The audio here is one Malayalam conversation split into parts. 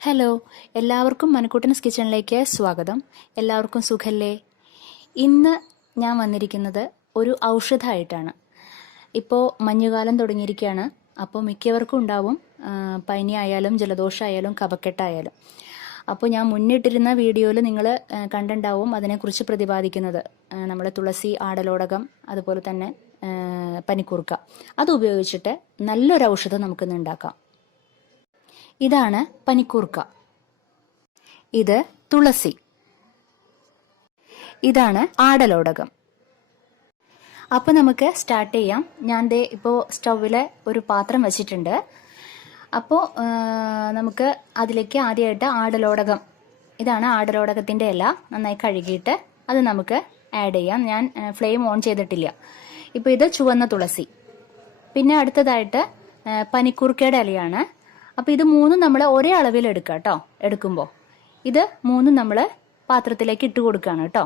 ഹലോ, എല്ലാവർക്കും മനക്കൂട്ടൻസ് കിച്ചണിലേക്ക് സ്വാഗതം. എല്ലാവർക്കും സുഖല്ലേ? ഇന്ന് ഞാൻ വന്നിരിക്കുന്നത് ഒരു ഔഷധമായിട്ടാണ്. ഇപ്പോൾ മഞ്ഞുകാലം തുടങ്ങിയിരിക്കുകയാണ്. അപ്പോൾ മിക്കവർക്കും ഉണ്ടാവും പനി ആയാലും ജലദോഷമായാലും കഫക്കെട്ടായാലും. അപ്പോൾ ഞാൻ മുന്നിട്ടിരുന്ന വീഡിയോയിൽ നിങ്ങൾ കണ്ടിട്ടുണ്ടാവും അതിനെക്കുറിച്ച് പ്രതിപാദിക്കുന്നത്. നമ്മൾ തുളസി, ആടലോടകം, അതുപോലെ തന്നെ പനിക്കൂർക്ക, അത് ഉപയോഗിച്ചിട്ട് നല്ലൊരു ഔഷധം നമുക്കിന്ന് ഉണ്ടാക്കാം. ഇതാണ് പനിക്കൂർക്ക, ഇത് തുളസി, ഇതാണ് ആടലോടകം. അപ്പോൾ നമുക്ക് സ്റ്റാർട്ട് ചെയ്യാം. ഞാൻ ദേ ഇപ്പോൾ സ്റ്റൗവിൽ ഒരു പാത്രം വെച്ചിട്ടുണ്ട്. അപ്പോൾ നമുക്ക് അതിലേക്ക് ആദ്യമായിട്ട് ആടലോടകം, ഇതാണ് ആടലോടകത്തിൻ്റെ ഇല, നന്നായി കഴുകിയിട്ട് അത് നമുക്ക് ആഡ് ചെയ്യാം. ഞാൻ ഫ്ലെയിം ഓൺ ചെയ്തിട്ടില്ല. ഇപ്പോൾ ഇത് ചുവന്ന തുളസി. പിന്നെ അടുത്തതായിട്ട് പനിക്കൂർക്കയുടെ ഇലയാണ്. അപ്പോൾ ഇത് മൂന്നും നമ്മൾ ഒരേ അളവിൽ എടുക്കുക കേട്ടോ. എടുക്കുമ്പോൾ ഇത് മൂന്നും നമ്മൾ പാത്രത്തിലേക്ക് ഇട്ട് കൊടുക്കുകയാണ് കേട്ടോ.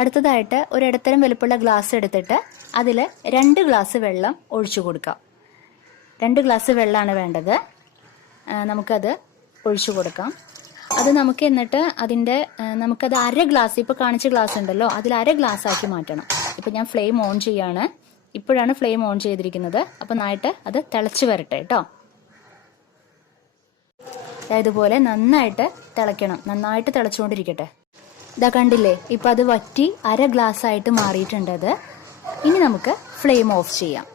അടുത്തതായിട്ട് ഒരു ഇടത്തരം വലുപ്പമുള്ള ഗ്ലാസ് എടുത്തിട്ട് അതിൽ 2 ഗ്ലാസ് വെള്ളം ഒഴിച്ചു കൊടുക്കാം. 2 ഗ്ലാസ് വെള്ളമാണ് വേണ്ടത്. നമുക്കത് ഒഴിച്ചു കൊടുക്കാം. അത് നമുക്ക് എന്നിട്ട് നമുക്കത് 1/2 ഗ്ലാസ്, ഇപ്പോൾ കാണിച്ച ഗ്ലാസ് ഉണ്ടല്ലോ, അതിൽ 1/2 ഗ്ലാസ് ആക്കി മാറ്റണം. ഇപ്പോൾ ഞാൻ ഫ്ലെയിം ഓൺ ചെയ്യാണ്. ഇപ്പോഴാണ് ഫ്ലെയിം ഓൺ ചെയ്തിരിക്കുന്നത്. അപ്പോൾ നന്നായിട്ട് അത് തിളച്ച് വരട്ടെ കേട്ടോ. ഇതുപോലെ നന്നായിട്ട് തിളയ്ക്കണം, നന്നായിട്ട് തിളച്ചുകൊണ്ടിരിക്കട്ടെ. ഇതാ കണ്ടില്ലേ, ഇപ്പം അത് വറ്റി 1/2 ഗ്ലാസ് ആയിട്ട് മാറിയിട്ടുണ്ട് അത്. ഇനി നമുക്ക് ഫ്ലെയിം ഓഫ് ചെയ്യാം.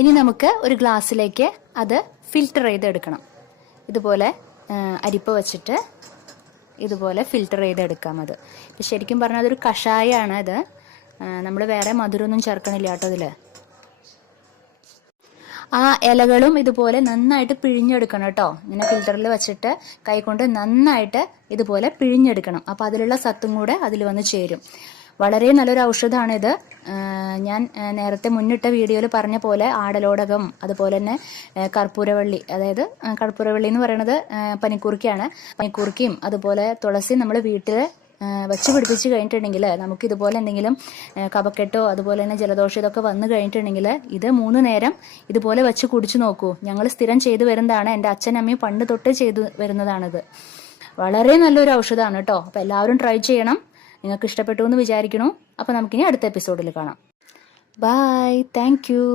ഇനി നമുക്ക് ഒരു ഗ്ലാസ്സിലേക്ക് അത് ഫിൽറ്റർ ചെയ്തെടുക്കണം. ഇതുപോലെ അരിപ്പ വെച്ചിട്ട് ഇതുപോലെ ഫിൽറ്റർ ചെയ്തെടുക്കാം. അത് ശരിക്കും പറഞ്ഞാൽ അതൊരു കഷായമാണ്. അത് നമ്മൾ വേറെ മധുരമൊന്നും ചേർക്കണില്ല കേട്ടോ ഇതിൽ. ആ ഇലകളും ഇതുപോലെ നന്നായിട്ട് പിഴിഞ്ഞെടുക്കണം കേട്ടോ. ഇങ്ങനെ ഫിൽറ്ററിൽ വെച്ചിട്ട് കൈകൊണ്ട് നന്നായിട്ട് ഇതുപോലെ പിഴിഞ്ഞെടുക്കണം. അപ്പോൾ അതിലുള്ള സത്തും കൂടെ അതിൽ വന്ന് ചേരും. വളരെ നല്ലൊരു ഔഷധമാണിത്. ഞാൻ നേരത്തെ മുന്നിട്ട വീഡിയോയിൽ പറഞ്ഞ പോലെ ആടലോടകം, അതുപോലെ തന്നെ കർപ്പൂരവള്ളി, അതായത് കർപ്പൂരവള്ളി എന്ന് പറയുന്നത് പനിക്കൂർക്കയാണ്. പനിക്കൂർക്കയും അതുപോലെ തുളസിയും നമ്മൾ വീട്ടിൽ വച്ച് പിടിപ്പിച്ച് കഴിഞ്ഞിട്ടുണ്ടെങ്കിൽ നമുക്ക് ഇതുപോലെ എന്തെങ്കിലും കഫക്കെട്ടോ അതുപോലെ തന്നെ ജലദോഷം ഇതൊക്കെ വന്നു കഴിഞ്ഞിട്ടുണ്ടെങ്കിൽ ഇത് 3 നേരം ഇതുപോലെ വെച്ച് കുടിച്ചു നോക്കൂ. ഞങ്ങൾ സ്ഥിരം ചെയ്തു വരുന്നതാണ്. എൻ്റെ അച്ഛനമ്മയും പണ്ട് തൊട്ട് ചെയ്തു വരുന്നതാണിത്. വളരെ നല്ലൊരു ഔഷധമാണ് കേട്ടോ. അപ്പോൾ എല്ലാവരും ട്രൈ ചെയ്യണം. നിങ്ങൾക്ക് ഇഷ്ടപ്പെട്ടു എന്ന് വിചാരിക്കുന്നു. അപ്പോൾ നമുക്കിനി അടുത്ത എപ്പിസോഡിൽ കാണാം. Bye, thank U.